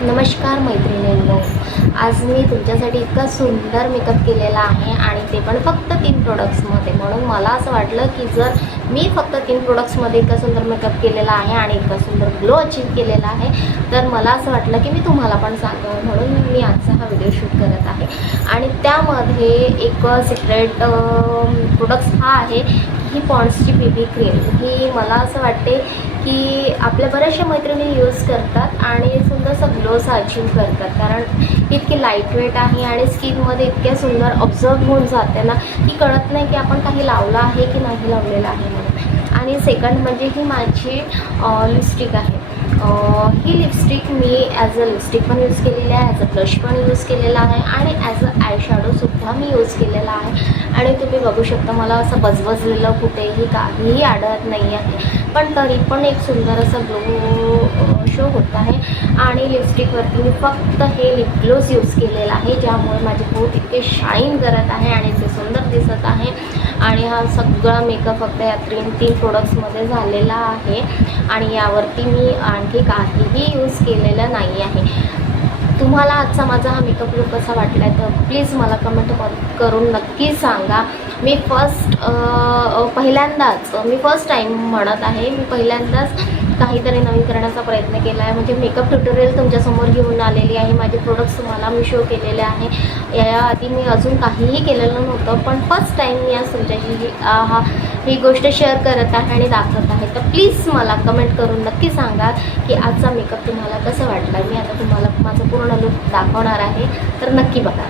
नमस्कार मैत्रिणींनो, आज मी तुमच्यासाठी इतका सुंदर मेकअप केलेला आहे आणि ते पण फक्त 3 प्रोडक्ट्समध्ये. म्हणून मला असं वाटलं की जर मी फक्त 3 प्रोडक्ट्समध्ये इतका सुंदर मेकअप केलेला आहे आणि इतका सुंदर ग्लो अचीव केलेला आहे, तर मला असं वाटलं की मी तुम्हाला पण सांगावं, म्हणून मी आजचा हा व्हिडिओ शूट करत आहे. आणि त्यामध्ये एक सिक्रेट प्रोडक्ट्स हा आहे ही पॉन्ड्सची BB क्रीम. ही मला असं वाटते की आपल्या बऱ्याचशा मैत्रिणी यूज करतात आणि सुंदरसा ग्लोचा अचीव करतात, कारण इतकी लाईटवेट आहे आणि स्किनमध्ये इतक्या सुंदर ऑब्झर्व होऊन जाते ना की कळत नाही की आपण काही लावलं आहे की नाही लावलेलं आहे म्हणून. आणि सेकंड म्हणजे ही माझी लिपस्टिक आहे. ही लिपस्टिक मी ॲज अ लिपस्टिक पण यूज केलेली आहे, ॲज अ ब्लश पण यूज केलेला आहे आणि ॲज अ आय शॅडोसुद्धा मी यूज केलेला आहे. आणि तुम्ही बघू शकता मला असं बजबजलेलं कुठेही काहीही आढळत नाही आहे, पण तरी पण एक सुंदर असं ग्लो शो होत आहे. आणि लिपस्टिकवरती मी फक्त हे लिप ग्लोज यूज केलेला आहे, ज्यामुळे माझे पोट इतके शाईन करत आहे आणि ते सुंदर दिसत आहे. आणि हा सगळा मेकअप फक्त या 3 प्रोडक्ट्समध्ये झालेला आहे आणि यावरती मी आणखी काहीही यूज केलेलं नाही आहे. तुम्हाला आजचा माझा हा मेकअप लुक कसा वाटला आहे तर प्लीज मला कमेंट करून नक्की सांगा. मी फर्स्ट टाईम म्हणत आहे, मी पहिल्यांदाच काहीतरी नवीन करण्याचा प्रयत्न केला आहे. म्हणजे मेकअप ट्युटोरियल तुमच्यासमोर घेऊन आलेली आहे. माझे प्रोडक्ट्स तुम्हाला मी शो केलेले आहे. याआधी मी अजून काहीही केलेलं नव्हतं, पण फर्स्ट टाईम मी आज तुमच्याशी ही गोष्ट शेअर करत आहे आणि दाखवत आहे. तर प्लीज मला कमेंट करून नक्की सांगा की आजचा मेकअप तुम्हाला कसं वाटला. मी आता तुम्हाला माझं पूर्ण लुक दाखवणार आहे, तर नक्की बघा.